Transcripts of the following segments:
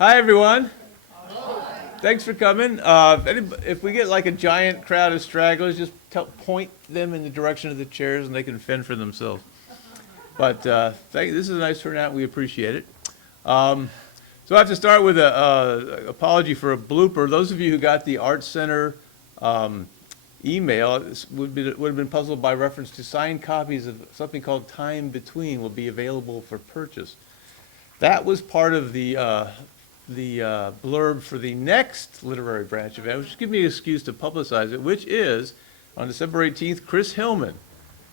Hi, everyone. Thanks for coming. If we get like a giant crowd of stragglers, just point them in the direction of the chairs and they can fend for themselves. But this is a nice turnout. We appreciate it. So I have to start with an apology for a blooper. Those of you who got the Art Center email would have been puzzled by reference to signed copies of something called Time Between will be available for purchase. That was part of the blurb for the next literary branch event, which gives me an excuse to publicize it, which is on December 18th, Chris Hillman,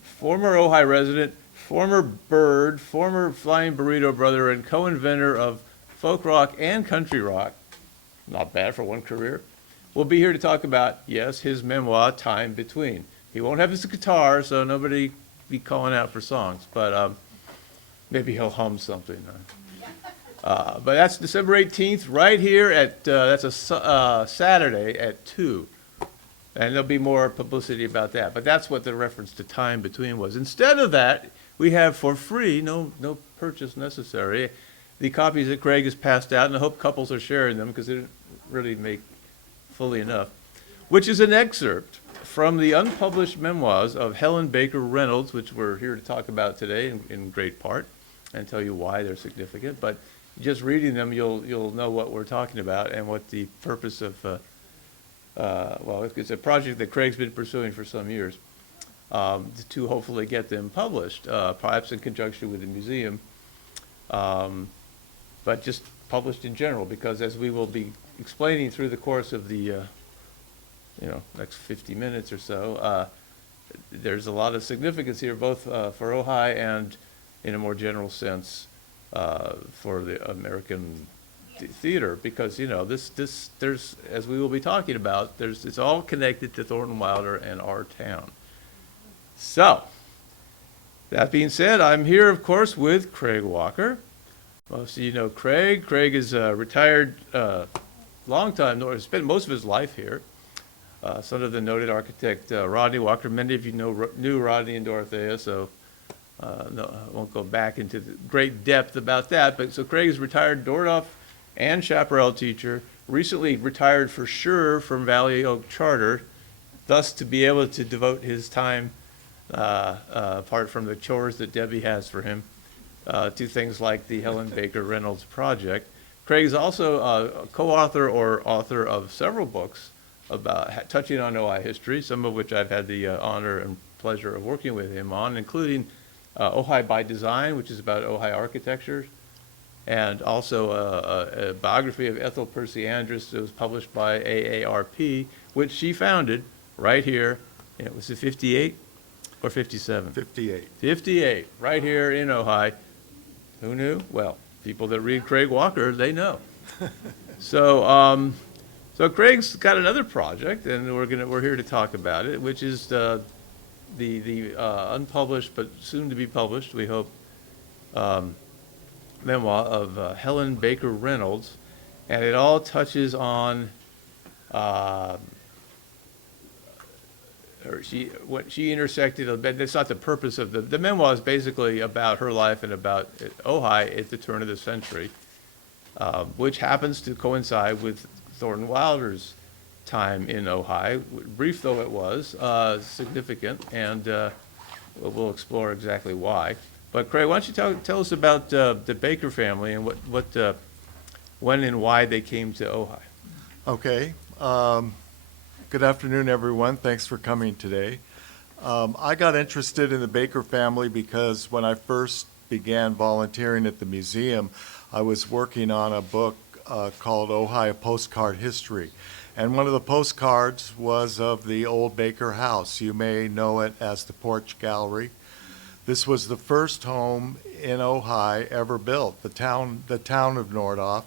former Ojai resident, former Bird, former Flying Burrito brother, and co-inventor of folk rock and country rock, not bad for one career, will be here to talk about, yes, his memoir, Time Between. He won't have his guitar, so nobody be calling out for songs, but maybe he'll hum something. But that's December 18th, right here at, that's a Saturday at 2. And there'll be more publicity about that. But that's what the reference to Time Between was. Instead of that, we have for free, no purchase necessary, the copies that Craig has passed out, and I hope couples are sharing them because they didn't really make fully enough, which is an excerpt from the unpublished memoirs of Helen Baker Reynolds, which we're here to talk about today in great part, and tell you why they're significant. But just reading them, you'll know what we're talking about and what the purpose of, well, it's a project that Craig's been pursuing for some years to hopefully get them published, perhaps in conjunction with the museum, but just published in general, because as we will be explaining through the course of the next 50 minutes or so, there's a lot of significance here, both for Ojai and in a more general sense for the American theater, because there's, as we will be talking about, it's all connected to Thornton Wilder and our town. So, that being said, I'm here, of course, with Craig Walker. Most of you know Craig. Craig is a retired, long time, spent most of his life here. Son of the noted architect Rodney Walker. Many of you knew Rodney and Dorothea, so no, I won't go back into the great depth about that. But so Craig is retired Dordoff and chaparral teacher. Recently retired for sure from Valley Oak Charter, thus to be able to devote his time, apart from the chores that Debbie has for him, to things like the Helen Baker Reynolds project. Craig is also a co-author or author of several books about touching on Ojai history, some of which I've had the honor and pleasure of working with him on, including Ojai by Design, which is about Ojai architecture, and also a biography of Ethel Percy Andrus that was published by AARP, which she founded right here. It was it 58 or 57? 58. 58, right here in Ojai. Who knew? Well, people that read Craig Walker, they know. So Craig's got another project, and we're here to talk about it, which is the unpublished but soon to be published, we hope, memoir of Helen Baker Reynolds, and it all touches on what she intersected. That's not the purpose of the memoir. Is basically about her life and about Ojai at the turn of the century, which happens to coincide with Thornton Wilder's time in Ojai, brief though it was, significant, and we'll explore exactly why. But Craig, why don't you tell us about the Baker family and when and why they came to Ojai? Okay. Good afternoon, everyone. Thanks for coming today. I got interested in the Baker family because when I first began volunteering at the museum, I was working on a book called Ojai, A Postcard History. And one of the postcards was of the old Baker house. You may know it as the Porch Gallery. This was the first home in Ojai ever built, the town of Nordhoff.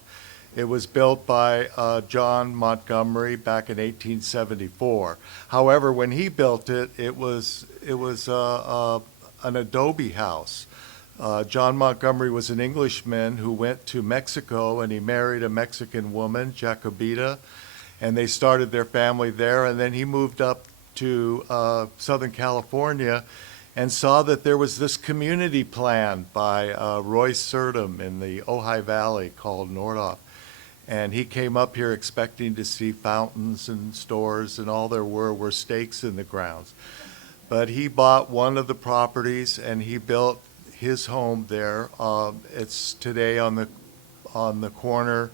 It was built by John Montgomery back in 1874. However, when he built it, it was an adobe house. John Montgomery was an Englishman who went to Mexico, and he married a Mexican woman, Jacobita, and they started their family there. And then he moved up to Southern California and saw that there was this community plan by Roy Surdam in the Ojai Valley called Nordhoff. And he came up here expecting to see fountains and stores, and all there were stakes in the grounds. But he bought one of the properties and he built his home there. It's today on the corner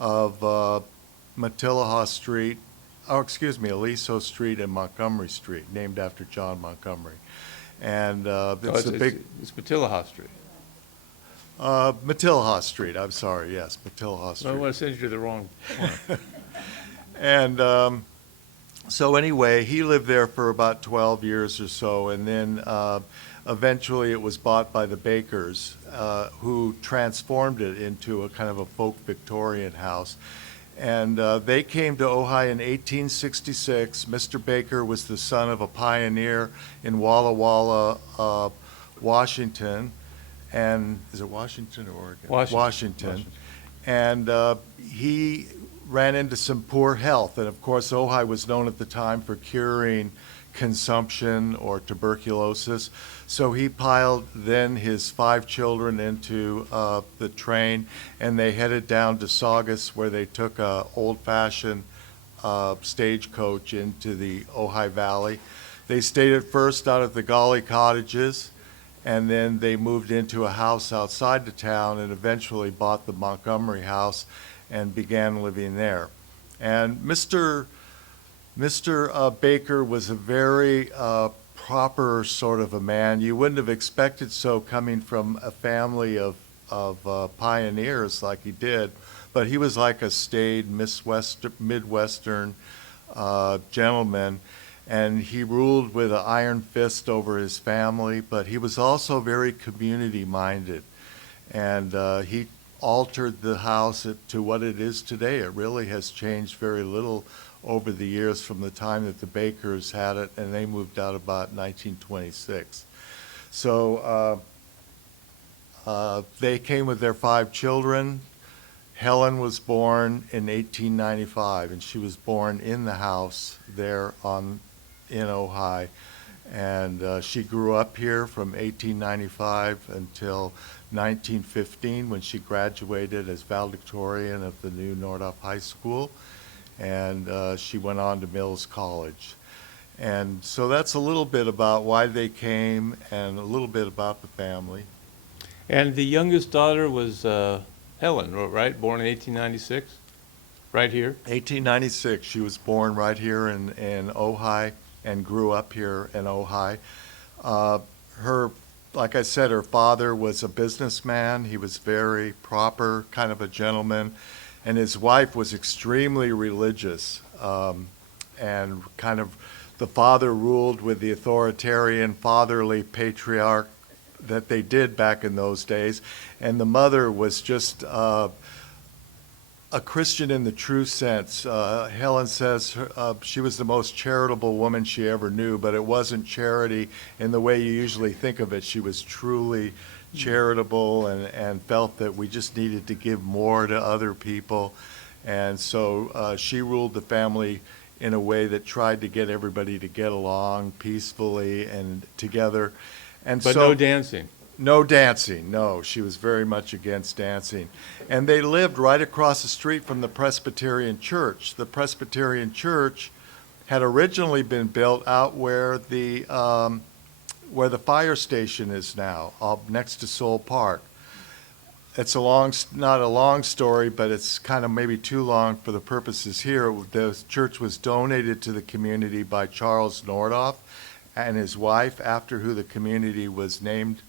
of Matilaha Street, Aliso Street and Montgomery Street, named after John Montgomery. And it's a big... It's Matilaha Street. Matilaha Street, I'm sorry, yes, Matilaha I Street. don't want to send you to the wrong one. And so anyway, he lived there for about 12 years or so, and then eventually it was bought by the Bakers, who transformed it into a kind of a folk Victorian house. And they came to Ojai in 1866. Mr. Baker was the son of a pioneer in Walla Walla, Washington. And is it Washington or Oregon? Washington. And he ran into some poor health. And of course, Ojai was known at the time for curing consumption or tuberculosis. So he piled then his 5 children into the train, and they headed down to Saugus, where they took a old-fashioned stagecoach into the Ojai Valley. They stayed at first out at the Golly Cottages, and then they moved into a house outside the town and eventually bought the Montgomery house and began living there. And Mr. Baker was a very proper sort of a man. You wouldn't have expected so coming from a family of pioneers like he did, but he was like a staid Midwestern gentleman, and he ruled with an iron fist over his family, but he was also very community-minded, and he altered the house to what it is today. It really has changed very little over the years from the time that the Bakers had it, and they moved out about 1926. So they came with their 5 children. Helen was born in 1895, and she was born in the house there in Ojai. And she grew up here from 1895 until 1915, when she graduated as valedictorian of the new Nordhoff High School. And she went on to Mills College. And so that's a little bit about why they came and a little bit about the family. And the youngest daughter was Helen, right? Born in 1896, right here? 1896. She was born right here in Ojai and grew up here in Ojai. Like I said, her father was a businessman. He was very proper, kind of a gentleman. And his wife was extremely religious, and kind of the father ruled with the authoritarian, fatherly patriarch that they did back in those days. And the mother was just a Christian in the true sense. Helen says she was the most charitable woman she ever knew, but it wasn't charity in the way you usually think of it. She was truly charitable and felt that we just needed to give more to other people. And so she ruled the family in a way that tried to get everybody to get along peacefully and together. And But so, no dancing. no dancing, no. She was very much against dancing. And they lived right across the street from the Presbyterian Church. The Presbyterian Church had originally been built out where the fire station is now, next to Soul Park. It's not a long story, but it's kind of maybe too long for the purposes here. The church was donated to the community by Charles Nordhoff and his wife, after who the community was named.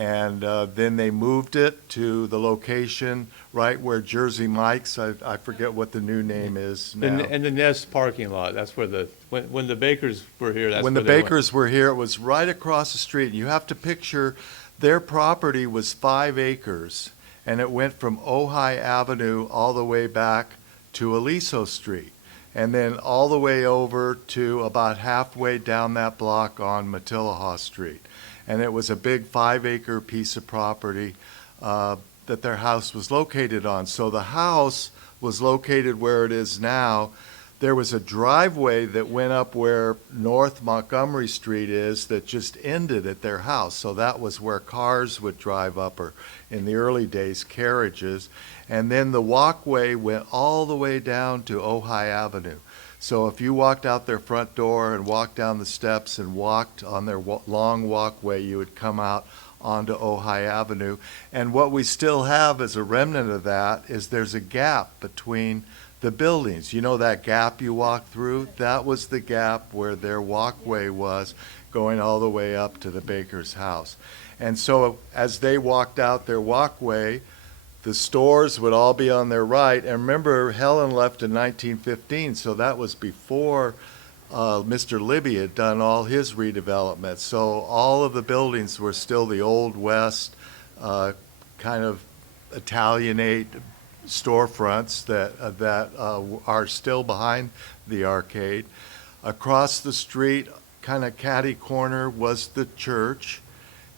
And then they moved it to the location right where Jersey Mike's, I forget what the new name is now. And the Nest parking lot, that's where when the Bakers were here, that's When where the they went. Bakers were here, it was right across the street. You have to picture their property was 5 acres, and it went from Ojai Avenue all the way back to Aliso Street, and then all the way over to about halfway down that block on Matilaha Street. And it was a big 5-acre piece of property that their house was located on. So the house was located where it is now. there was a driveway that went up where North Montgomery Street is that just ended at their house. So that was where cars would drive up, or in the early days, carriages. And then the walkway went all the way down to Ojai Avenue. So if you walked out their front door and walked down the steps and walked on their long walkway, you would come out onto Ojai Avenue. And what we still have as a remnant of that is there's a gap between the buildings. You know that gap you walk through? That was the gap where their walkway was, going all the way up to the baker's house. And so as they walked out their walkway, the stores would all be on their right. And remember, Helen left in 1915, so that was before Mr. Libby had done all his redevelopment. So all of the buildings were still the Old West, kind of Italianate storefronts that are still behind the arcade. Across the street, kind of catty corner, was the church.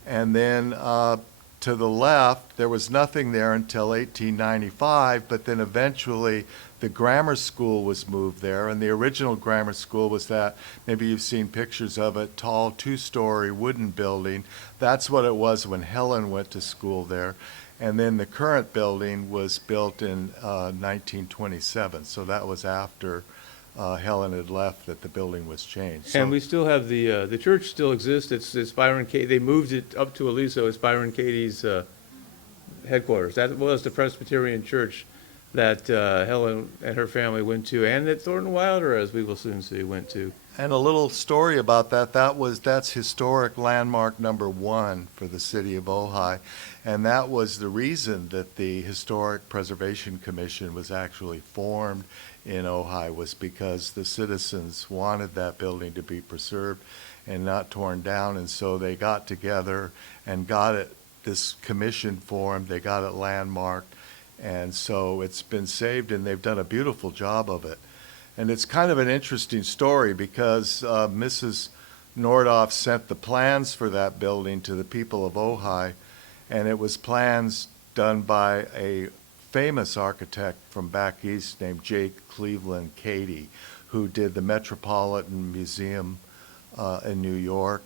And then to the left, there was nothing there until 1895, but then eventually the grammar school was moved there. And the original grammar school was that, maybe you've seen pictures of it, tall two-story wooden building. That's what it was when Helen went to school there. And then the current building was built in 1927, so that was after Helen had left that the building was changed. And we still have the church still exists. It's Byron Katie. They moved it up to Aliso. It's Byron Katie's headquarters. That was the Presbyterian church that Helen and her family went to, and that Thornton Wilder, as we will soon see, went to. And a little story about that, that's historic landmark number 1 for the city of Ojai. And that was the reason that the Historic Preservation Commission was actually formed in Ojai, was because the citizens wanted that building to be preserved and not torn down. And so they got together and got it, this commission formed, they got it landmarked. And so it's been saved, and they've done a beautiful job of it. And it's kind of an interesting story because Mrs. Nordoff sent the plans for that building to the people of Ojai, and it was plans done by a famous architect from back east named Jake Cleveland Cady, who did the Metropolitan Museum in New York,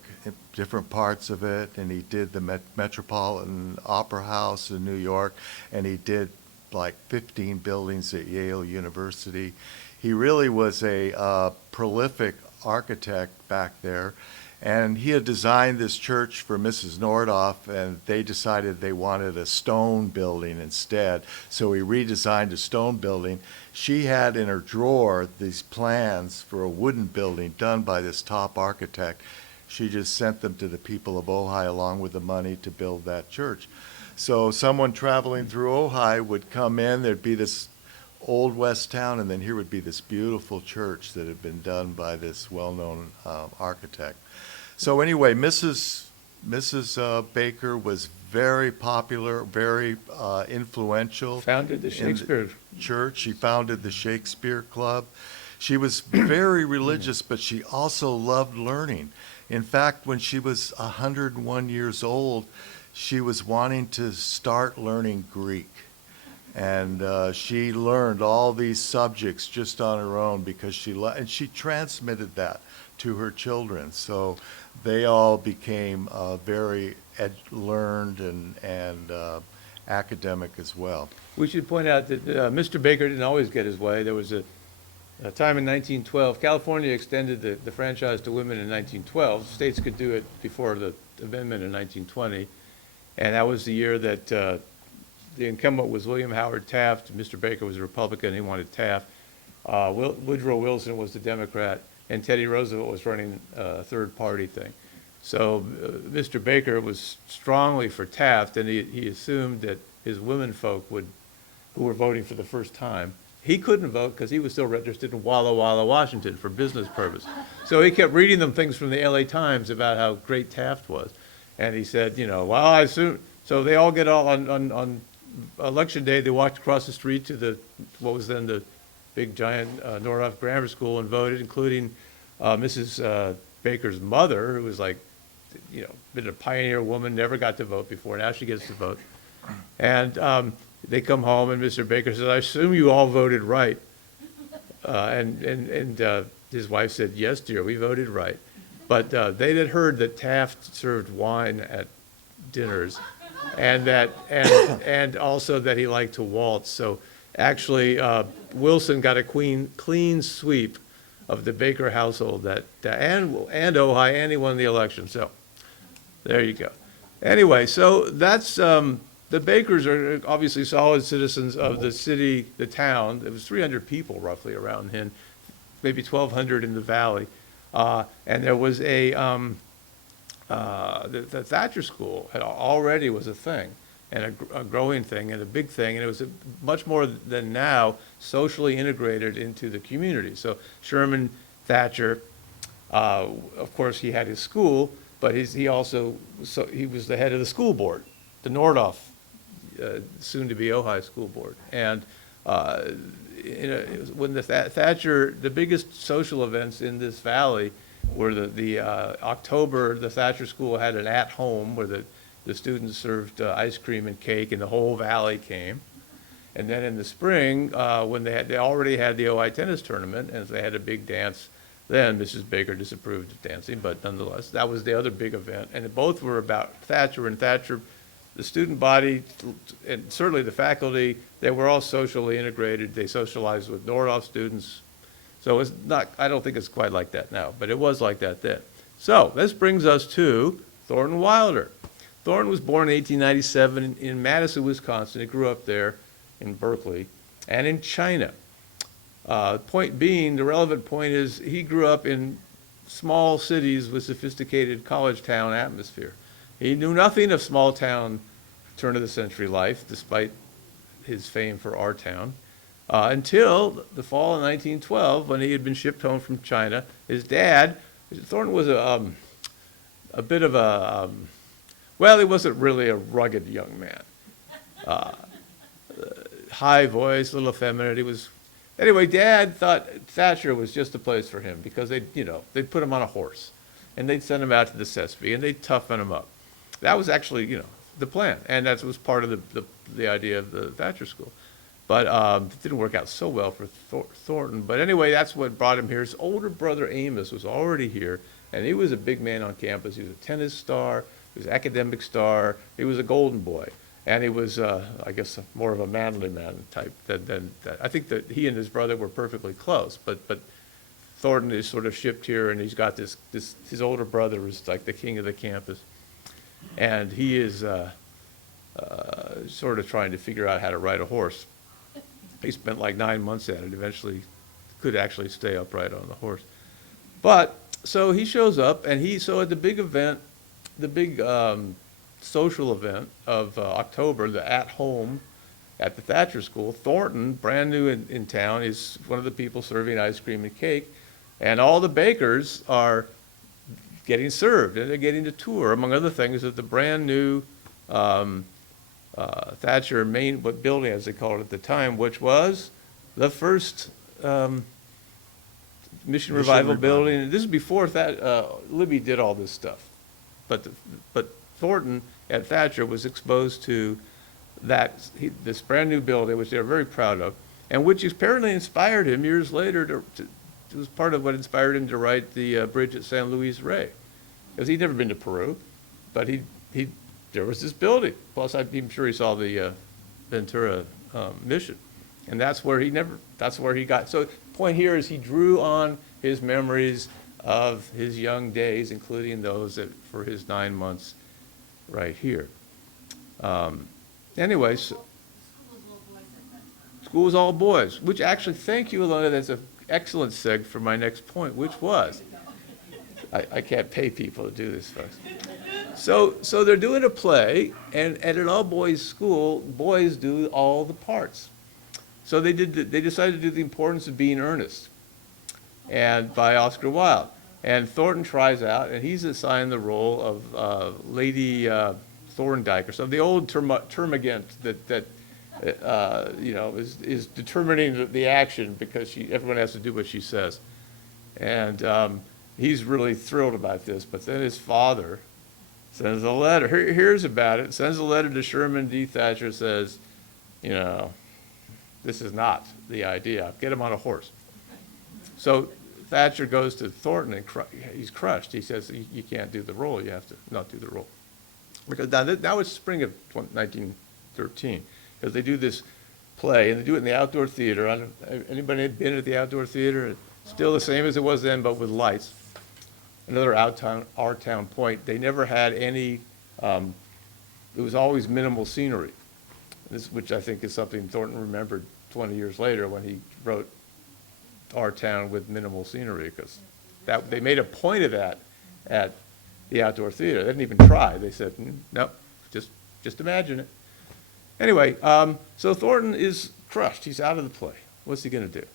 different parts of it, and he did the Metropolitan Opera House in New York, and he did like 15 buildings at Yale University. He really was a prolific architect back there, and he had designed this church for Mrs. Nordoff, and they decided they wanted a stone building instead, so he redesigned a stone building. She had in her drawer these plans for a wooden building done by this top architect. She just sent them to the people of Ojai along with the money to build that church. So someone traveling through Ojai would come in, there'd be this old west town, and then here would be this beautiful church that had been done by this well-known architect. So anyway, Mrs. Baker was very popular, very influential. Founded the Shakespeare in the church. She founded the Shakespeare Club. She was very religious, but she also loved learning. In fact, when she was 101 years old, she was wanting to start learning Greek. And she learned all these subjects just on her own because and she transmitted that to her children. So they all became very learned and academic as well. We should point out that Mr. Baker didn't always get his way. There was a time in 1912. California extended the franchise to women in 1912. States could do it before the amendment in 1920. And that was the year that the incumbent was William Howard Taft. Mr. Baker was a Republican. He wanted Taft. Woodrow Wilson was the Democrat, and Teddy Roosevelt was running a third-party thing. So Mr. Baker was strongly for Taft, and he assumed that his women folk who were voting for the first time, he couldn't vote because he was still registered in Walla Walla, Washington for business purpose. So he kept reading them things from the LA Times about how great Taft was. And he said, well, I assume. So they all get all on election day, they walked across the street to what was then the big giant Nordoff Grammar School and voted, including Mrs. Baker's mother, who was like, been a pioneer woman, never got to vote before. Now she gets to vote. And they come home, and Mr. Baker says, I assume you all voted right. And his wife said, "Yes, dear, we voted right." But they had heard that Taft served wine at dinners, and also that he liked to waltz. So actually, Wilson got a clean sweep of the Baker household and Ojai, and he won the election. So there you go. Anyway, so that's the Bakers are obviously solid citizens of the city, the town. There was 300 people roughly around him, maybe 1,200 in the valley, and there was the Thatcher School already was a thing, and a growing thing, and a big thing, and it was much more than now socially integrated into the community. So Sherman Thatcher, of course, he had his school, but he was the head of the school board, the Nordhoff, soon to be Ojai School Board, and when the Thatcher, the biggest social events in this valley were the October, the Thatcher School had an at-home where the students served ice cream and cake, and the whole valley came. And then in the spring, when they already had the Ojai tennis tournament, and they had a big dance. Then Mrs. Baker disapproved of dancing, but nonetheless, that was the other big event. And both were about Thatcher, and Thatcher, the student body, and certainly the faculty, they were all socially integrated. They socialized with Nordhoff students. So it's not, I don't think it's quite like that now, but it was like that then. So this brings us to Thornton Wilder. Thornton was born in 1897 in Madison, Wisconsin. He grew up there in Berkeley and in China. Point being, the relevant point is he grew up in small cities with sophisticated college town atmosphere. He knew nothing of small town turn of the century life, despite his fame for our town, until the fall of 1912, when he had been shipped home from China. His dad, Thornton was a bit of well, he wasn't really a rugged young man. High voice, a little effeminate. Anyway, Dad thought Thatcher was just the place for him because they'd put him on a horse, and they'd send him out to the Sespe, and they'd toughen him up. That was actually, the plan, and that was part of the idea of the Thatcher School. But it didn't work out so well for Thornton. But anyway, that's what brought him here. His older brother Amos was already here, and he was a big man on campus. He was a tennis star, he was an academic star, he was a golden boy. And he was, I guess, more of a manly man type than that. I think that he and his brother were perfectly close, but Thornton is sort of shipped here, and he's got this. His older brother is like the king of the campus, and he is sort of trying to figure out how to ride a horse. He spent like 9 months at it. Eventually, could actually stay upright on the horse. But so he shows up, and at the big event, the big social event of October, the at-home at the Thatcher School, Thornton, brand new in town, is one of the people serving ice cream and cake, and all the bakers are getting served, and they're getting to tour, among other things, of the brand new Thatcher main building, as they called it at the time, which was the first Mission Revival building. This is before Libby did all this stuff, but Thornton at Thatcher was exposed to this brand new building, which they were very proud of, and which apparently inspired him years later it was part of what inspired him to write the bridge at San Luis Rey, because he'd never been to Peru, but there was this building. Plus, I'm sure he saw the Ventura mission, and that's where he got. So the point here is he drew on his memories of his young days, including those for his 9 months right here. Anyway, so, school was all boys, which actually, thank you, Alona, that's an excellent seg for my next point, which was, I can't pay people to do this, folks. So they're doing a play, and at an all-boys school, boys do all the parts. So they decided to do The Importance of Being Earnest, and by Oscar Wilde. And Thornton tries out, and he's assigned the role of Lady Thorndyke, or something, the old termagant that is determining the action because everyone has to do what she says. And he's really thrilled about this. But then his father sends a letter, hears about it, sends a letter to Sherman D. Thatcher, says, this is not the idea. Get him on a horse. So Thatcher goes to Thornton and he's crushed. He says, you can't do the role. You have to not do the role. Because now it's spring of 1913, because they do this play, and they do it in the outdoor theater. Anybody been at the outdoor theater? It's still the same as it was then, but with lights. Another our town point, they never had any, it was always minimal scenery, which I think is something Thornton remembered 20 years later when he wrote Our Town with Minimal Scenery, because they made a point of that at the outdoor theater. They didn't even try. They said, nope, just imagine it. Anyway, so Thornton is crushed. He's out of the play. What's he going to do?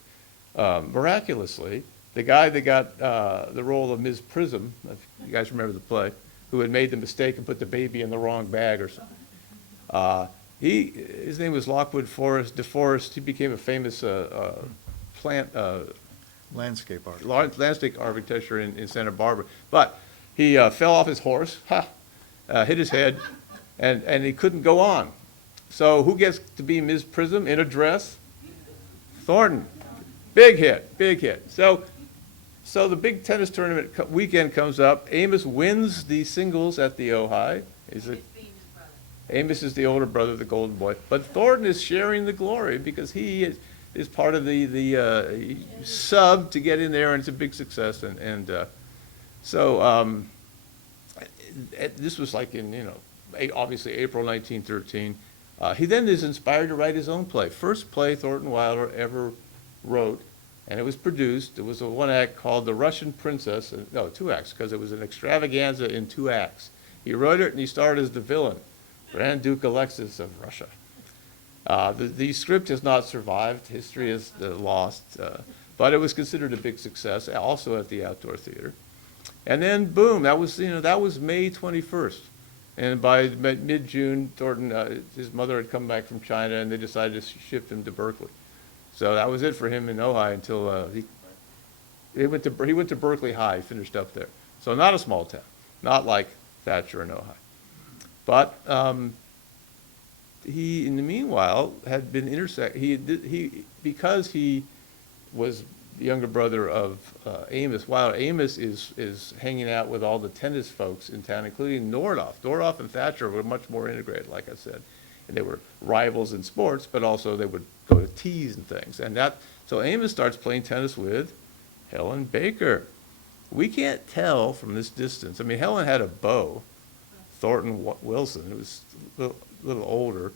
Miraculously, the guy that got the role of Ms. Prism, if you guys remember the play, who had made the mistake and put the baby in the wrong bag or something, his name was Lockwood DeForest. He became a famous Landscape art. landscape architecture in Santa Barbara. But he fell off his horse, hit his head, and he couldn't go on. So who gets to be Ms. Prism in a dress? Thornton. Big hit, big hit. So the big tennis tournament weekend comes up. Amos wins the singles at the Ojai. Amos is the older brother of the Golden Boy. But Thornton is sharing the glory because he is part of the sub to get in there, and it's a big success. So this was like in, obviously April 1913. He then is inspired to write his own play. First play Thornton Wilder ever wrote, and it was produced. It was a one-act called The Russian Princess. No, two acts, because it was an extravaganza in 2 acts. He wrote it, and he starred as the villain, Grand Duke Alexis of Russia. The script has not survived. History is lost. But it was considered a big success, also at the Outdoor Theater. And then, boom, that was May 21st. And by mid-June, Thornton, his mother had come back from China, and they decided to ship him to Berkeley. So that was it for him in Ojai until he went to Berkeley High, finished up there. So not a small town, not like Thatcher and Ojai. But he, in the meanwhile, had been because he was the younger brother of Amos Wilder. Amos is hanging out with all the tennis folks in town, including Nordhoff. Nordhoff and Thatcher were much more integrated, like I said. And they were rivals in sports, but also they would go to teas and things. So Amos starts playing tennis with Helen Baker. We can't tell from this distance. I mean, Helen had a beau, Thornton Wilson, who was a little older.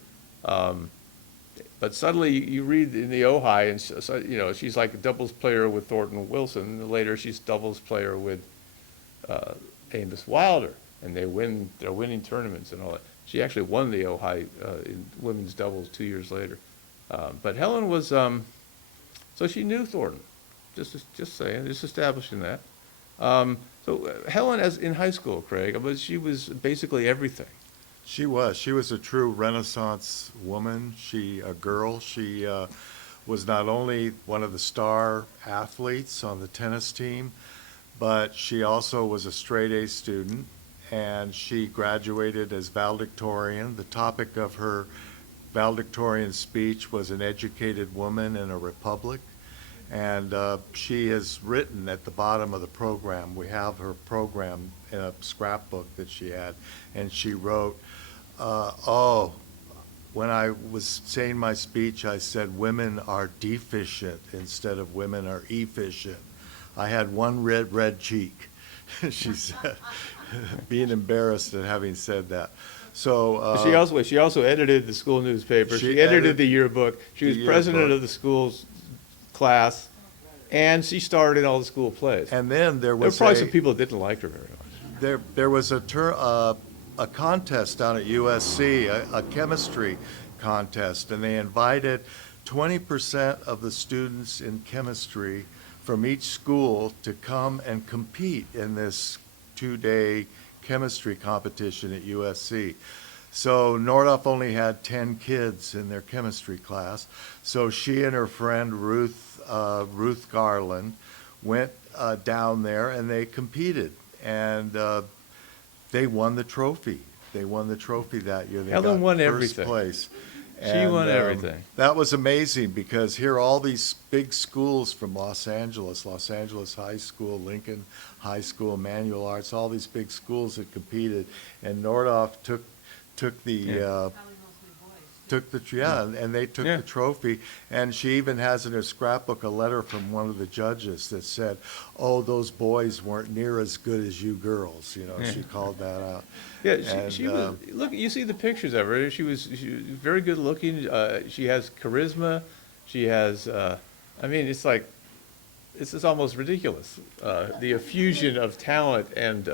But suddenly you read in the Ojai, and she's like a doubles player with Thornton Wilson. And later she's doubles player with Amos Wilder, and they're winning tournaments and all that. She actually won the Ojai in women's doubles 2 years later. But Helen was, so she knew Thornton. Just saying, just establishing that. So Helen, as in high school, Craig, she was basically everything. She was a true Renaissance woman. A girl. She was not only one of the star athletes on the tennis team, but she also was a straight A student, and she graduated as valedictorian. The topic of her valedictorian speech was an educated woman in a republic, and she has written at the bottom of the program. We have her program in a scrapbook that she had, and she wrote, when I was saying my speech, I said women are deficient instead of women are efficient. I had one red cheek, she said, being embarrassed at having said that. So she also edited the school newspaper. She edited the yearbook. She was president of the school's class, and she starred in all the school plays. And then there were probably some people that didn't like her very much. There was a contest down at USC, a chemistry contest, and they invited 20% of the students in chemistry from each school to come and compete in this 2-day chemistry competition at USC. So Nordhoff only had 10 kids in their chemistry class. So she and her friend Ruth Garland went down there, and they competed, and they won the trophy. They won the trophy that year. They Helen got won first everything. place. She won And everything. that was amazing because here are all these big schools from Los Angeles High School, Lincoln High School, Manual Arts, all these big schools that competed, and Nordhoff took the Yeah. and they took Yeah. the trophy. And she even has in her scrapbook a letter from one of the judges that said, "Oh, those boys weren't near as good as you girls." You know, Yeah. she called that out. Yeah, And, she was, look, you see the pictures of her, she was very good looking, she has charisma, she has, I mean, it's like, it's just almost ridiculous, the effusion of talent and,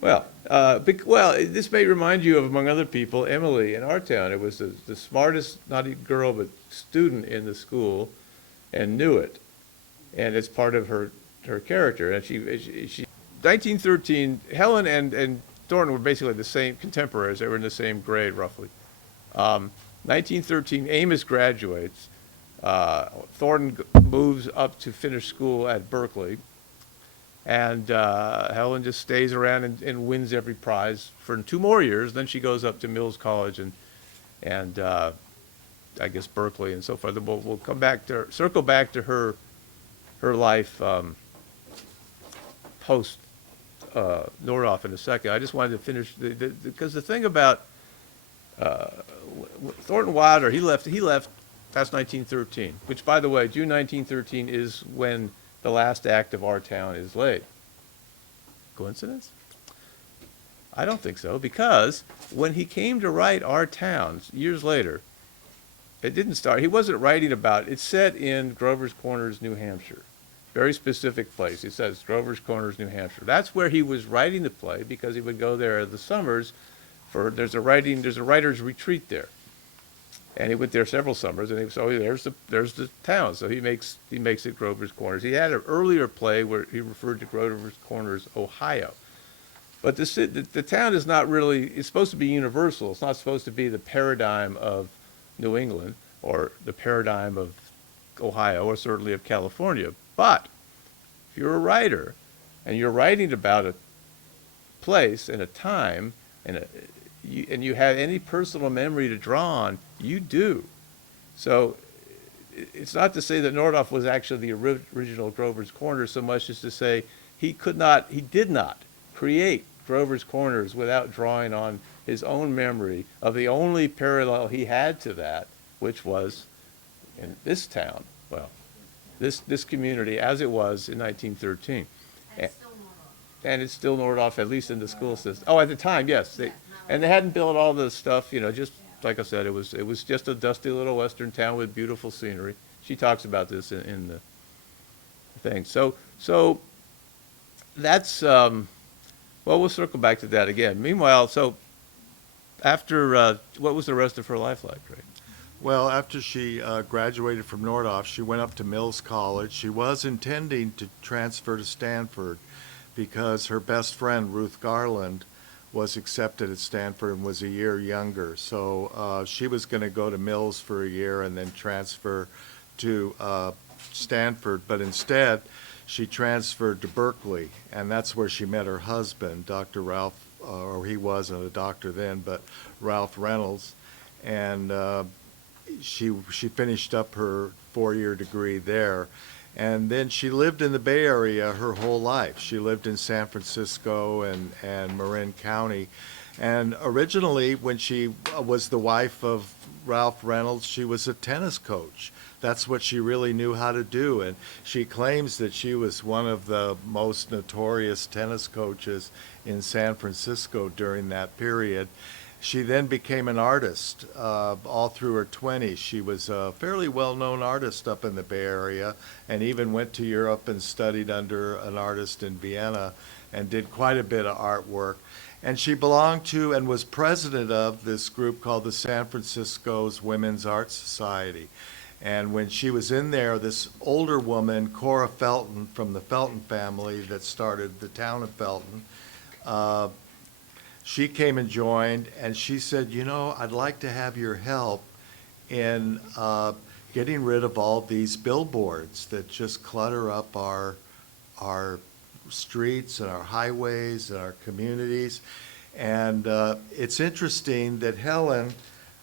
well, this may remind you of, among other people, Emily in our town. It was the smartest, not even girl, but student in the school, and knew it. And it's part of her character. And she 1913, Helen and Thornton were basically the same contemporaries. They were in the same grade, roughly. 1913, Amos graduates. Thornton moves up to finish school at Berkeley. And Helen just stays around and wins every prize for 2 more years. Then she goes up to Mills College and I guess Berkeley and so forth. We'll come back to circle back to her life post Nordhoff in a second. I just wanted to finish because the thing about Thornton Wilder, he left. That's 1913, which, by the way, June 1913 is when the last act of Our Town is laid. Coincidence? I don't think so, because when he came to write Our Town years later, it didn't start. He wasn't writing about. It's set in Grover's Corners, New Hampshire. Very specific place. It says Grover's Corners, New Hampshire. That's where he was writing the play because he would go there in the summers there's a writer's retreat there. And he went there several summers, and there's the town. So he makes it Grover's Corners. He had an earlier play where he referred to Grover's Corners, Ohio. But the town is not really, it's supposed to be universal. It's not supposed to be the paradigm of New England or the paradigm of Ohio or certainly of California. But if you're a writer and you're writing about a place and a time and you have any personal memory to draw on, you do. So it's not to say that Nordhoff was actually the original Grover's Corners so much as to say he did not create Grover's Corners without drawing on his own memory of the only parallel he had to that, which was in this town, this community as it was in 1913. And it's still Nordhoff, at least in the school system. Oh, at the time, yes. And they hadn't built all the stuff, just like I said, it was just a dusty little western town with beautiful scenery. She talks about this in the thing. So that's, we'll circle back to that again. Meanwhile, so after, what was the rest of her life like, Ray? Well, after she graduated from Nordhoff, she went up to Mills College. She was intending to transfer to Stanford because her best friend, Ruth Garland, was accepted at Stanford and was a year younger. So she was going to go to Mills for a year and then transfer to Stanford. But instead, she transferred to Berkeley, and that's where she met her husband, Dr. Ralph, or he wasn't a doctor then, but Ralph Reynolds. And she finished up her 4-year degree there. And then she lived in the Bay Area her whole life. She lived in San Francisco and Marin County. And originally, when she was the wife of Ralph Reynolds, she was a tennis coach. That's what she really knew how to do. And she claims that she was one of the most notorious tennis coaches in San Francisco during that period. She then became an artist all through her 20s. She was a fairly well-known artist up in the Bay Area and even went to Europe and studied under an artist in Vienna and did quite a bit of artwork. And she belonged to and was president of this group called the San Francisco's Women's Art Society. And when she was in there, this older woman, Cora Felton, from the Felton family that started the town of Felton, she came and joined, and she said, I'd like to have your help in getting rid of all these billboards that just clutter up our streets and our highways and our communities. And it's interesting that Helen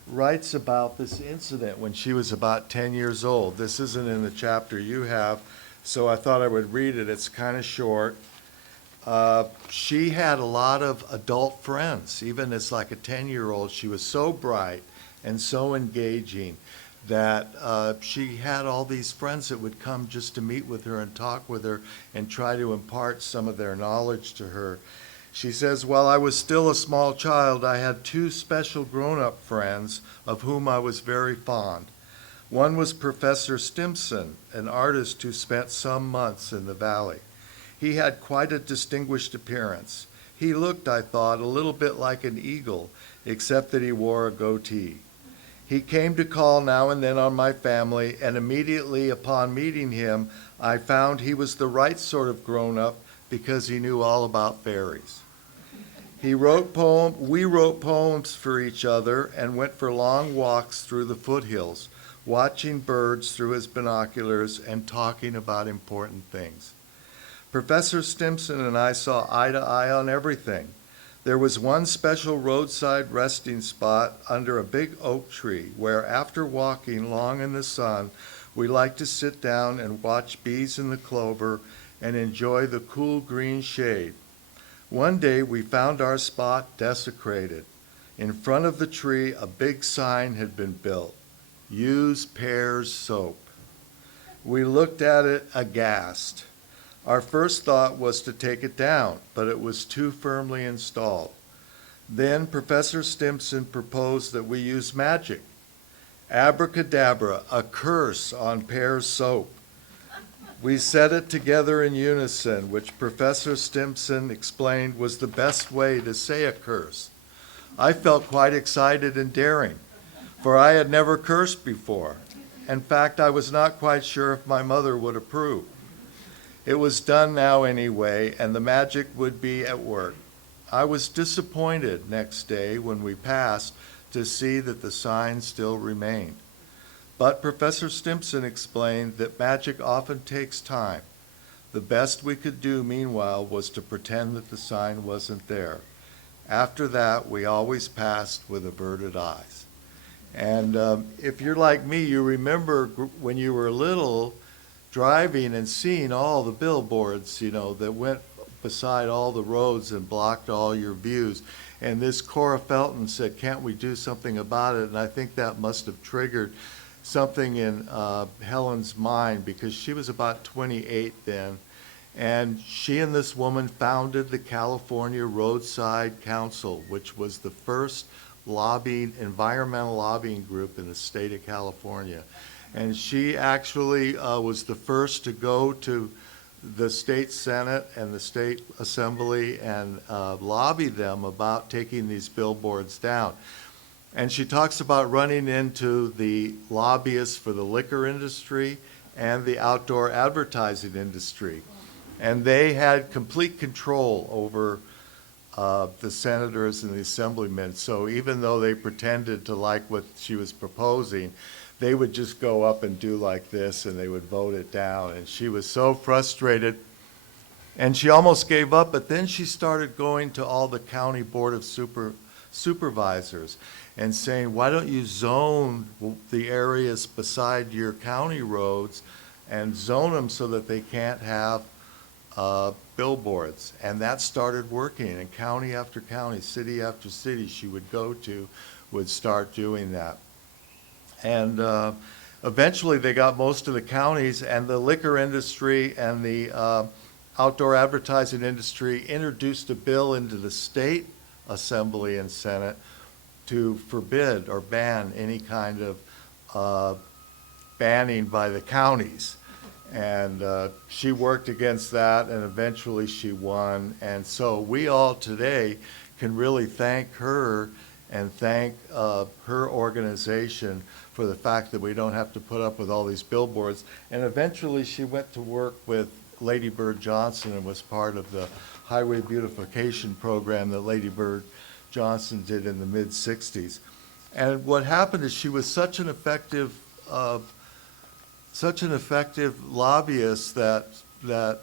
writes about this incident when she was about 10 years old. This isn't in the chapter you have, so I thought I would read it. It's kind of short. She had a lot of adult friends, even as like a 10-year-old. She was so bright and so engaging that she had all these friends that would come just to meet with her and talk with her and try to impart some of their knowledge to her. She says, while I was still a small child, I had two special grown-up friends of whom I was very fond. One was Professor Stimson, an artist who spent some months in the valley. He had quite a distinguished appearance. He looked, I thought, a little bit like an eagle, except that he wore a goatee. He came to call now and then on my family, and immediately upon meeting him, I found he was the right sort of grown-up because he knew all about fairies. We wrote poems for each other and went for long walks through the foothills, watching birds through his binoculars and talking about important things. Professor Stimson and I saw eye to eye on everything. There was one special roadside resting spot under a big oak tree where, after walking long in the sun, we liked to sit down and watch bees in the clover and enjoy the cool green shade. One day we found our spot desecrated. In front of the tree, a big sign had been built, "Use Pears Soap." We looked at it aghast. Our first thought was to take it down, but it was too firmly installed. Then Professor Stimson proposed that we use magic. Abracadabra, a curse on Pears Soap. We said it together in unison, which Professor Stimson explained was the best way to say a curse. I felt quite excited and daring, for I had never cursed before. In fact, I was not quite sure if my mother would approve. It was done now anyway, and the magic would be at work. I was disappointed next day when we passed to see that the sign still remained. But Professor Stimson explained that magic often takes time. The best we could do, meanwhile, was to pretend that the sign wasn't there. After that, we always passed with averted eyes. And if you're like me, you remember when you were little, driving and seeing all the billboards, that went beside all the roads and blocked all your views. And this Cora Felton said, can't we do something about it? And I think that must have triggered something in Helen's mind, because she was about 28 then. And she and this woman founded the California Roadside Council, which was the first environmental lobbying group in the state of California. And she actually was the first to go to the state Senate and the state assembly and lobby them about taking these billboards down. And she talks about running into the lobbyists for the liquor industry and the outdoor advertising industry. And they had complete control over the senators and the assemblymen. So even though they pretended to like what she was proposing, they would just go up and do like this, and they would vote it down. And she was so frustrated, and she almost gave up. But then she started going to all the county board of supervisors and saying, why don't you zone the areas beside your county roads and zone them so that they can't have billboards? And that started working, and county after county, city after city she would go to would start doing that. And eventually they got most of the counties, and the liquor industry and the outdoor advertising industry introduced a bill into the state assembly and senate to forbid or ban any kind of banning by the counties. And she worked against that, and eventually she won. And so we all today can really thank her and thank her organization for the fact that we don't have to put up with all these billboards. And eventually she went to work with Lady Bird Johnson and was part of the highway beautification program that Lady Bird Johnson did in the mid-60s. And what happened is she was such an effective lobbyist that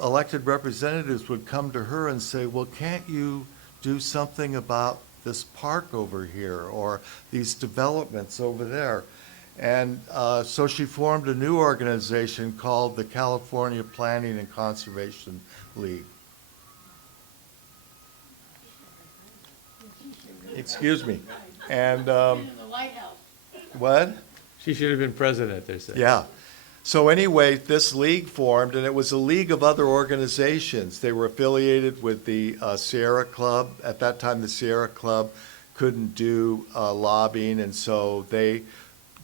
elected representatives would come to her and say, well, can't you do something about this park over here or these developments over there. And so she formed a new organization called the California Planning and Conservation League. Excuse me. And what? She should have been president, they say. Yeah. So anyway, this league formed, and it was a league of other organizations. They were affiliated with the Sierra Club. At that time, the Sierra Club couldn't do lobbying, and so they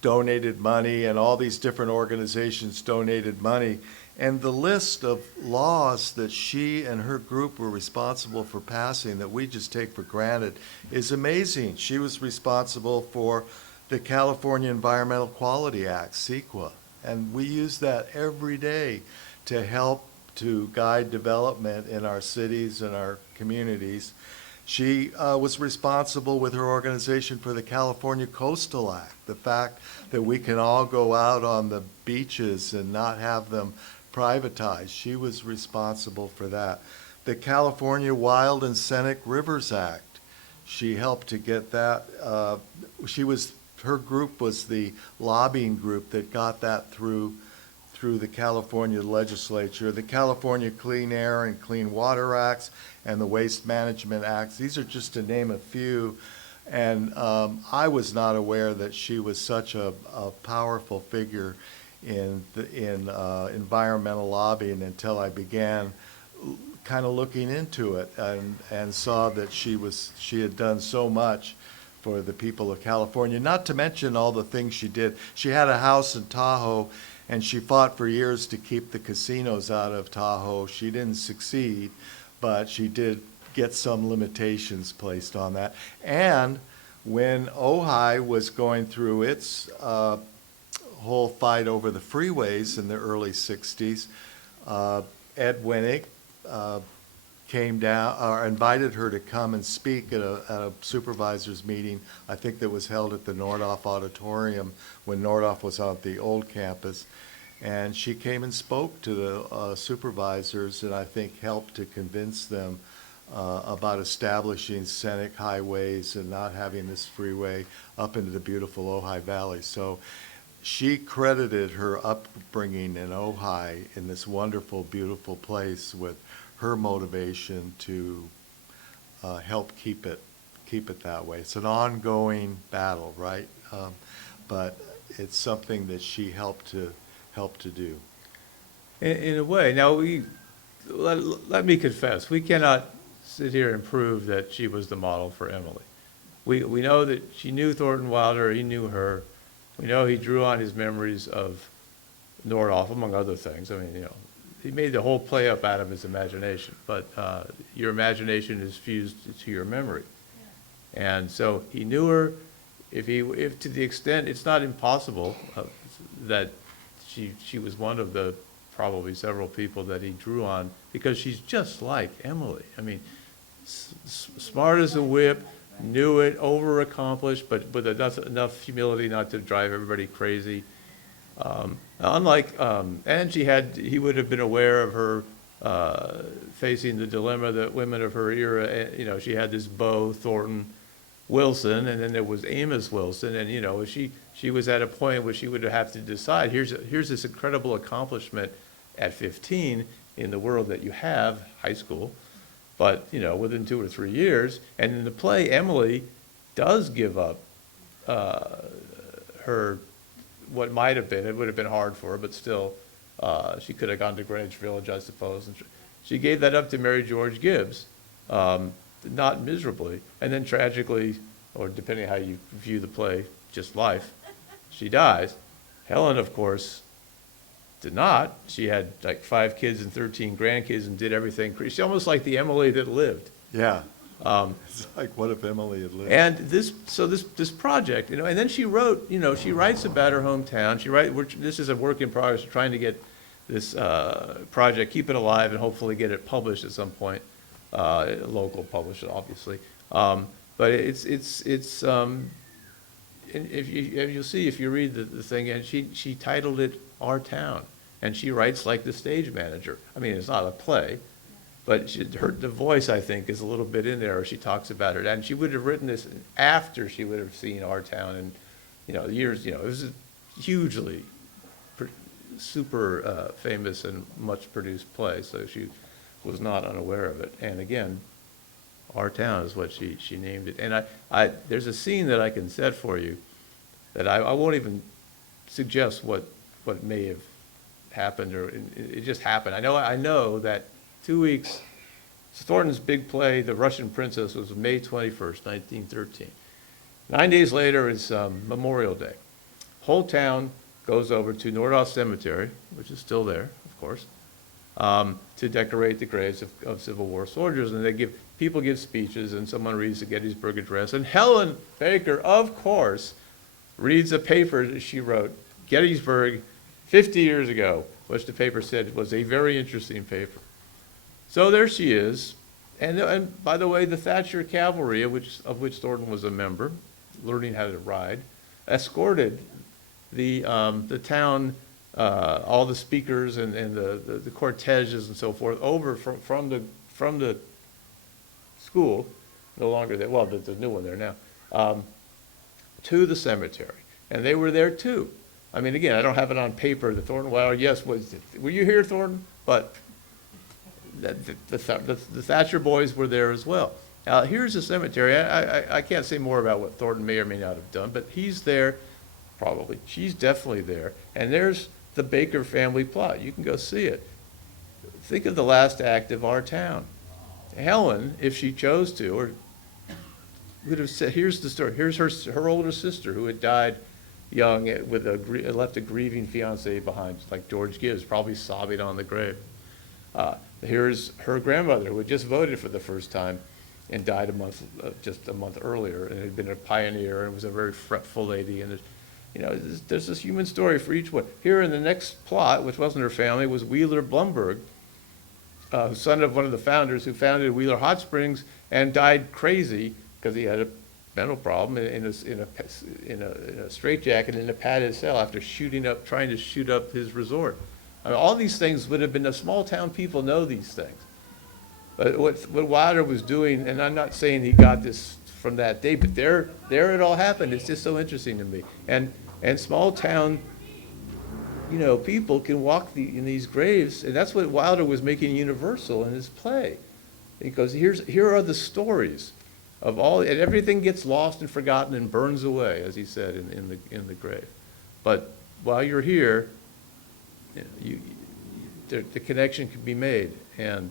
donated money, and all these different organizations donated money. And the list of laws that she and her group were responsible for passing that we just take for granted is amazing. She was responsible for the California Environmental Quality Act, CEQA. And we use that every day to help to guide development in our cities and our communities. She was responsible with her organization for the California Coastal Act, the fact that we can all go out on the beaches and not have them privatized. She was responsible for that. The California Wild and Scenic Rivers Act, she helped to get that. Her group was the lobbying group that got that through the California legislature. The California Clean Air and Clean Water Acts and the Waste Management Acts. These are just to name a few. And I was not aware that she was such a powerful figure in environmental lobbying until I began kind of looking into it and saw that she had done so much for the people of California, not to mention all the things she did. She had a house in Tahoe, and she fought for years to keep the casinos out of Tahoe. She didn't succeed, but she did get some limitations placed on that. And when Ojai was going through its whole fight over the freeways in the early 60s, Ed Winnick came down, or invited her to come and speak at a supervisor's meeting, I think that was held at the Nordhoff Auditorium when Nordhoff was on the old campus. And she came and spoke to the supervisors and I think helped to convince them about establishing scenic highways and not having this freeway up into the beautiful Ojai Valley. So she credited her upbringing in Ojai, in this wonderful, beautiful place, with her motivation to help keep it that way. It's an ongoing battle, right? But it's something that she helped to do. In a way. Now, let me confess, we cannot sit here and prove that she was the model for Emily. We know that she knew Thornton Wilder, he knew her. We know he drew on his memories of Nordhoff, among other things. I mean, he made the whole play up out of his imagination, but your imagination is fused to your memory. And so he knew her. If to the extent, it's not impossible that she was one of the probably several people that he drew on, because she's just like Emily. I mean, smart as a whip, knew it, over-accomplished, but with enough humility not to drive everybody crazy. And he would have been aware of her facing the dilemma that women of her era, she had this Beau Thornton Wilson, and then there was Amos Wilson, and she was at a point where she would have to decide, here's this incredible accomplishment at 15 in the world that you have, high school, but within 2 or 3 years. And in the play, Emily does give up her, what might have been, it would have been hard for her, but still, she could have gone to Greenwich Village, I suppose. And she gave that up to Mary George Gibbs, not miserably. And then tragically, or depending how you view the play, just life, she dies. Helen, of course, did not. She had like 5 kids and 13 grandkids and did everything. She's almost like the Emily that lived. Yeah. It's like, what if Emily had lived? And this project, and then she wrote, she writes about her hometown. This is a work in progress, trying to get this project, keep it alive, and hopefully get it published at some point, local published, obviously. But it's and you'll see if you read the thing, and she titled it Our Town, and she writes like the stage manager. I mean, it's not a play, but the voice, I think, is a little bit in there, or she talks about it. And she would have written this after she would have seen Our Town and, years, it was a hugely super famous and much produced play, so she was not unaware of it. And again, Our Town is what she named it. And there's a scene that I can set for you that I won't even suggest what may have happened, or it just happened. I know that 2 weeks, Thornton's big play, The Russian Princess, was May 21st, 1913. 9 days later is Memorial Day. Whole town goes over to Nordhoff Cemetery, which is still there, of course, to decorate the graves of Civil War soldiers. And people give speeches, and someone reads the Gettysburg Address. And Helen Baker, of course, reads a paper that she wrote, Gettysburg, 50 years ago, which the paper said was a very interesting paper. So there she is. And by the way, the Thatcher Cavalry, of which Thornton was a member, learning how to ride, escorted the town, all the speakers and the corteges and so forth over from the school, no longer there, well, there's a new one there now, to the cemetery. And they were there too. I mean, again, I don't have it on paper, the Thornton, well, yes, were you here, Thornton? But the Thatcher boys were there as well. Now, here's the cemetery. I can't say more about what Thornton may or may not have done, but he's there, probably. She's definitely there. And there's the Baker family plot. You can go see it. Think of the last act of Our Town. Helen, if she chose to, or would have said, here's the story. Here's her older sister who had died young with left a grieving fiance behind, like George Gibbs, probably sobbing on the grave. Here's her grandmother who had just voted for the first time and died just a month earlier, and had been a pioneer and was a very fretful lady. And there's this human story for each one. Here in the next plot, which wasn't her family, was Wheeler Blumberg, son of one of the founders who founded Wheeler Hot Springs and died crazy because he had a mental problem in a straitjacket in a padded cell after trying to shoot up his resort. I mean, all these things would have been, the small town people know these things. But what Wilder was doing, and I'm not saying he got this from that day, but there it all happened. It's just so interesting to me. And small town, people can walk in these graves, and that's what Wilder was making universal in his play, because here are the stories of all, and everything gets lost and forgotten and burns away, as he said in the grave. But while you're here, the connection can be made, and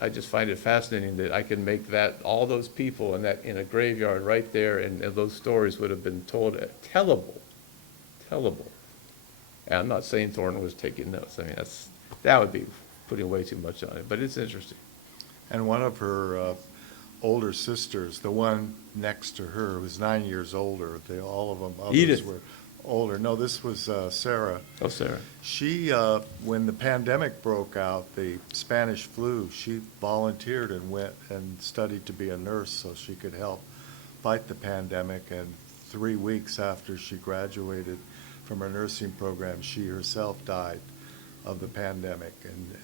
I just find it fascinating that I can make all those people in a graveyard right there, and those stories would have been told, tellable. And I'm not saying Thornton was taking notes. I mean, that would be putting way too much on it, but it's interesting. And one of her older sisters, the one next to her, was 9 years older. All of them, others Edith. Were older. No, this was Sarah. Oh, Sarah. She, when the pandemic broke out, the Spanish flu, she volunteered and went and studied to be a nurse so she could help fight the pandemic. And 3 weeks after she graduated from her nursing program, she herself died of the pandemic,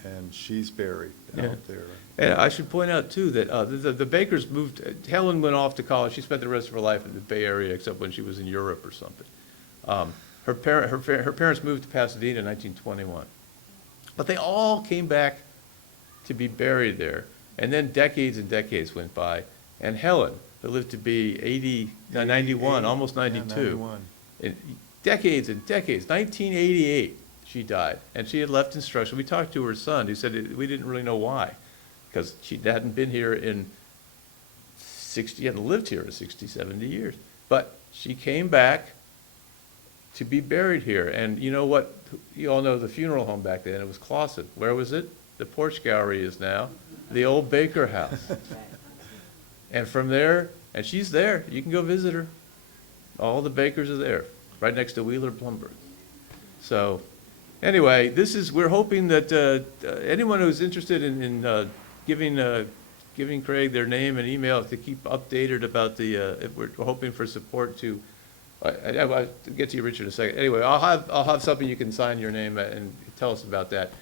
and she's buried out there. And I should point out, too, that the Bakers moved, Helen went off to college. She spent the rest of her life in the Bay Area, except when she was in Europe or something. Her parents moved to Pasadena in 1921. But they all came back to be buried there. And then decades and decades went by. And Helen, who lived to be 91, almost 92. Yeah, 91. Decades and decades, 1988, she died. And she had left instruction. We talked to her son, who said we didn't really know why, because she hadn't been here hadn't lived here in 60, 70 years. But she came back to be buried here. And you know what? You all know the funeral home back then. It was Clausen. Where was it? The porch gallery is now the old Baker house. And from there, and she's there. You can go visit her. All the Bakers are there, right next to Wheeler Blumberg. So anyway, we're hoping that anyone who's interested in giving Craig their name and email to keep updated about we're hoping for support to, I'll get to you, Richard, in a second. Anyway, I'll have something you can sign your name and tell us about that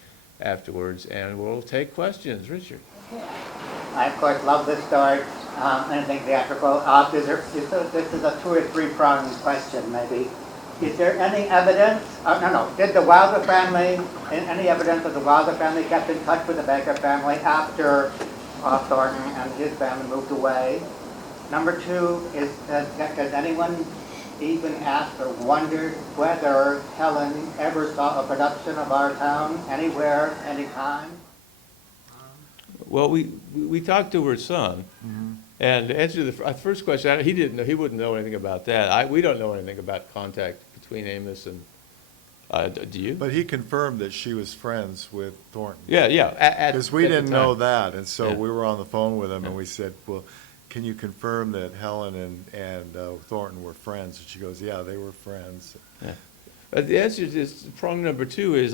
afterwards, and we'll take questions. Richard. I, of course, love this story. Anything theatrical. This is a 2 or 3 pronged question, maybe. Is there any evidence? No. Did the Wilder family, any evidence of the Wilder family kept in touch with the Baker family after Thornton and his family moved away? Number 2 is, does anyone even asked or wondered whether Helen ever saw a production of Our Town anywhere, anytime? Well, we talked to her son, and to answer the first question, he didn't know, he wouldn't know anything about that. We don't know anything about contact between Amos and, do you? But he confirmed that she was friends with Thornton. Yeah. Because we at the didn't know time. that, and so Yeah. we were on the phone with him, and Yeah. we said, well, can you confirm that Helen and Thornton were friends? And she goes, yeah, they were friends. Yeah. But the answer is, prong number 2 is,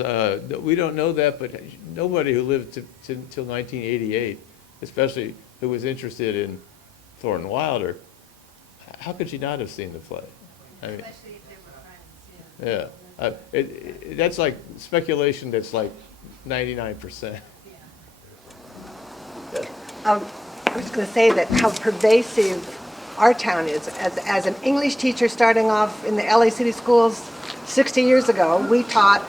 we don't know that, but nobody who lived till 1988, especially who was interested in Thornton Wilder, how could she not have seen the play? I mean, Especially if they were friends, yeah. That's like speculation that's like 99%. yeah. I was going to say that how pervasive our town is. As an English teacher starting off in the LA City schools 60 years ago, we taught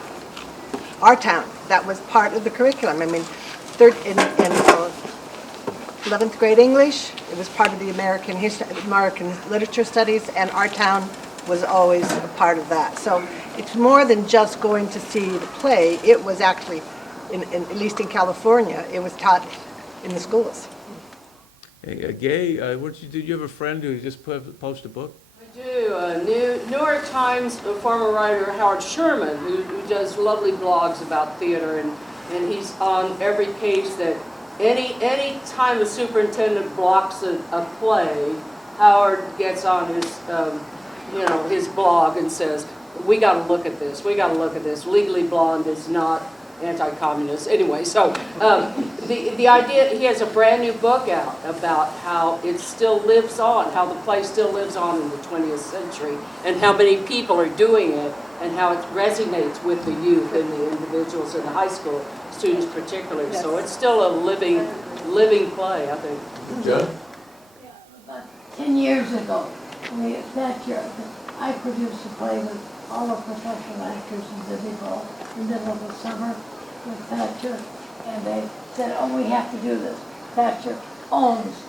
our town. That was part of the curriculum. I mean, in 11th grade English, it was part of the American literature studies, and our town was always a part of that. So it's more than just going to see the play. It was actually, at least in California, it was taught in the schools. Hey, Gay, did you have a friend who just posted a book? I do. New York Times former writer Howard Sherman, who does lovely blogs about theater, and he's on every page that any time a superintendent blocks a play, Howard gets on his blog and says, we got to look at this. We got to look at this. Legally Blonde is not anti-communist. Anyway, so the idea, he has a brand new book out about how it still lives on, how the play still lives on in the 20th century, and how many people are doing it, and how it resonates with the youth and the individuals in the high school students particularly. Yes. So it's still a living play, I think. Joe? About 10 years ago, that year, I produced a play with all the professional actors in Disneyville in the middle of the summer with Thatcher, and they said, oh, we have to do this. Thatcher owns,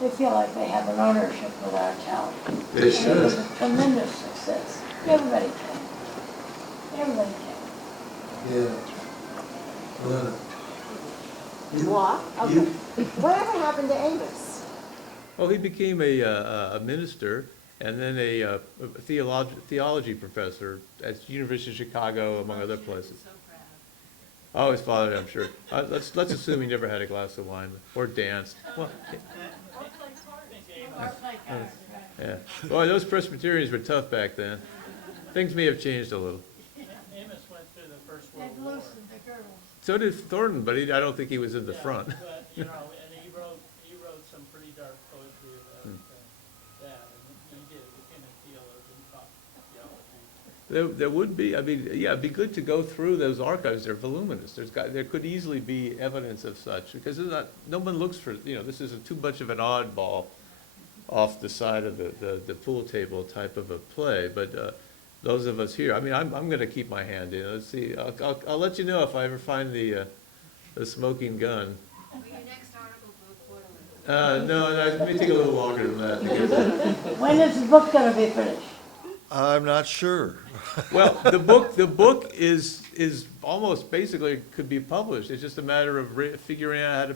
they feel like they have an ownership with our town. They And it was a tremendous success. Everybody came. Everybody came. Yeah. What? Okay. Whatever happened to Amos? Oh, he became a minister and then a theology professor at University of Chicago, among other places. Oh, his father, I'm sure. Let's assume he never had a glass of wine or danced. Well, yeah. Boy, those Presbyterians were tough back then. Things may have changed a little. Amos went through the First World They've War. loosened the girdle. So did Thornton, but I don't think he was in the Yeah, front. But, and he wrote some pretty dark poetry about that, and he became a theologian, taught theology. There would be, I mean, yeah, it'd be good to go through those archives. They're voluminous. There could easily be evidence of such, because no one looks for, this is too much of an oddball off the side of the pool table type of a play, but those of us here, I mean, I'm gonna keep my hand in. Let's see, I'll let you know if I ever find the smoking gun. Will your next article go quarterly? No, it may take a little longer than that. Because, When is the book going to be finished? I'm not sure. well, the book is almost basically could be published. It's just a matter of figuring out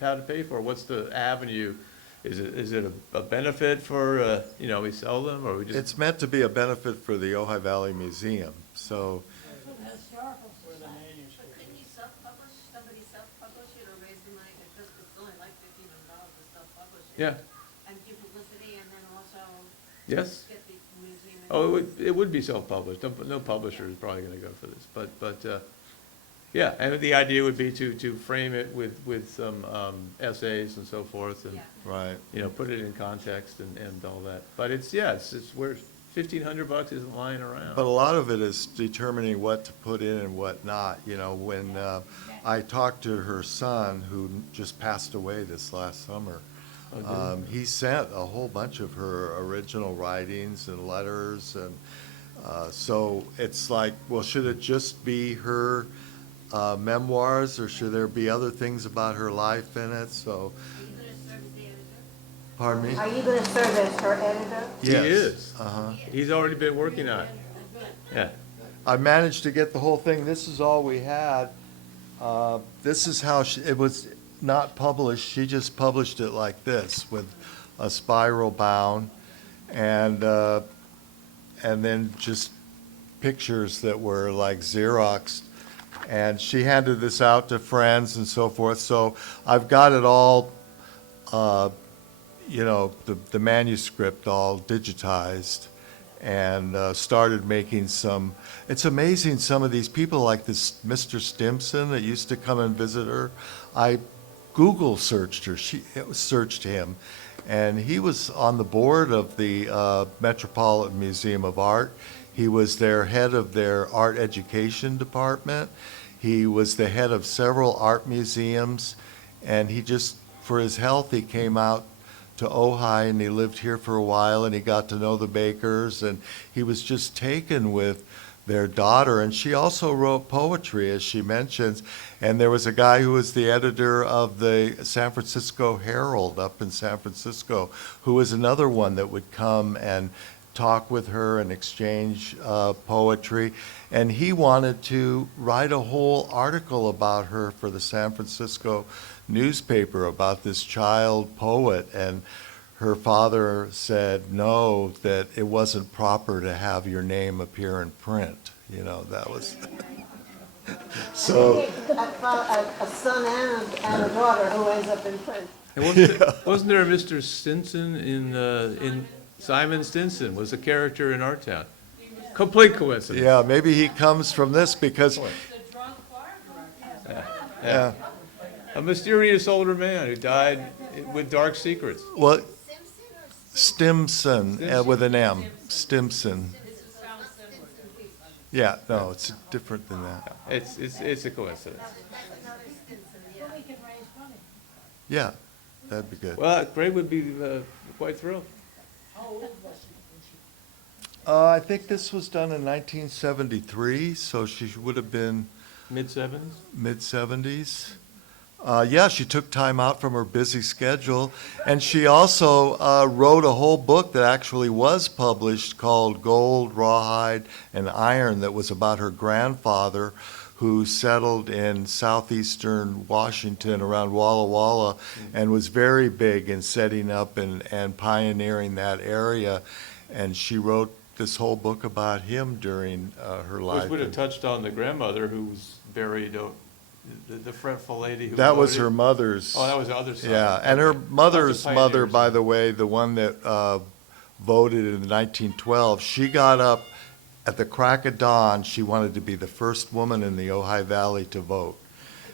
how to pay for it. What's the avenue? Is it a benefit for, we sell them, or we just? It's meant to be a benefit for the Ojai Valley Museum, so Historical For the Society. manuscript. But couldn't you self-publish, somebody self-publish it or raise the money, because it's only like $1,500 to self-publish it? Yeah, And give publicity and then also yes. get the museum. Oh, it would be self-published. No publisher is probably gonna go for this, but, yeah, and the idea would be to frame it with some essays and so forth, and, Yeah. right. put it in context and all that. But it's $1,500 isn't lying around. But a lot of it is determining what to put in and what not. You know, when I talked to her son, who just passed away this last summer, Oh, did he sent a whole bunch of her original writings and letters, and so it's like, well, should it just be her memoirs, or should there be other things about her life in it? So, pardon me? Are you gonna serve as her editor? He Yes. is. Uh-huh. He's already been working on it. Yeah. I managed to get the whole thing. This is all we had. This is how it was not published. She just published it like this, with a spiral bound, and then just pictures that were like Xeroxed. And she handed this out to friends and so forth. So I've got it all, you know, the manuscript all digitized, and started making some. It's amazing, some of these people, like this Mr. Stimson that used to come and visit her. I Google searched her. She searched him, and he was on the board of the Metropolitan Museum of Art. He was their head of their art education department. He was the head of several art museums, and he just, for his health, he came out to Ojai, and he lived here for a while, and he got to know the Bakers, and he was just taken with their daughter. And she also wrote poetry, as she mentions, and there was a guy who was the editor of the San Francisco Herald up in San Francisco, who was another one that would come and talk with her and exchange poetry. And he wanted to write a whole article about her for the San Francisco newspaper, about this child poet. And her father said no, that it wasn't proper to have your name appear in print. You know, that was. So. A son and a daughter who ends up in print. And wasn't there a Mr. Stinson in Simon Stinson was a character in Our Town? Complete coincidence. Yeah, maybe he comes from this because, yeah. A mysterious older man who died with dark secrets. Well, Stimson, with an M, Stimson. Yeah, no, it's different than that. It's a coincidence. Yeah, that'd be good. Well, Greg would be quite thrilled. I think this was done in 1973, so she would have been Mid-70s? mid-70s. Yeah, she took time out from her busy schedule, and she also wrote a whole book that actually was published called Gold, Rawhide, and Iron, that was about her grandfather, who settled in southeastern Washington around Walla Walla and was very big in setting up and pioneering that area. And she wrote this whole book about him during her life. Which would have touched on the grandmother who was buried, the fretful lady who That was voted. her mother's. Oh, that was the other side. Yeah, and her mother's Lots of mother, pioneers. by the way, the one that voted in 1912, she got up at the crack of dawn. She wanted to be the first woman in the Ojai Valley to vote.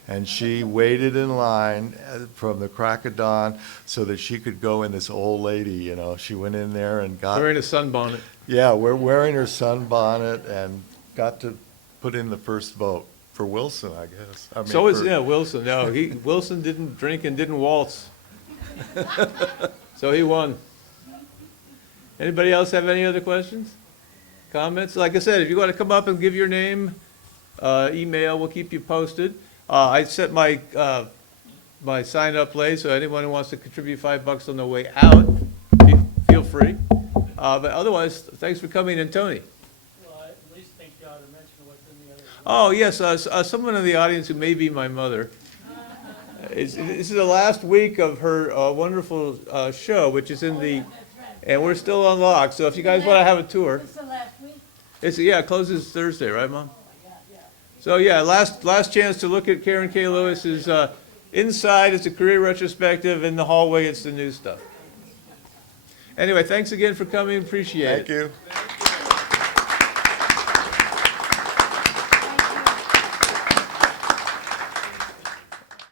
And she waited in line from the crack of dawn so that she could go in. This old lady, you know, she went in there and got. Wearing a sunbonnet. Yeah, we're wearing her sunbonnet and got to put in the first vote for Wilson, I guess. I mean, So is, for- yeah, Wilson. No, Wilson didn't drink and didn't waltz. So he won. Anybody else have any other questions? Comments? Like I said, if you want to come up and give your name, email, we'll keep you posted. I set my my sign up late, so anyone who wants to contribute $5 on the way out, feel free. But otherwise, thanks for coming in, Tony. Well, I at least think you ought to mention what's in the other. Oh, yes, someone in the audience who may be my mother. This is the last week of her wonderful show, which is in the, and we're still unlocked, so if you guys want to have a tour. This is the last week? It closes Thursday, right, Mom? So, yeah, last chance to look at Karen K. Lewis's, inside it's a career retrospective, in the hallway it's the new stuff. Anyway, thanks again for coming, appreciate it. Thank you.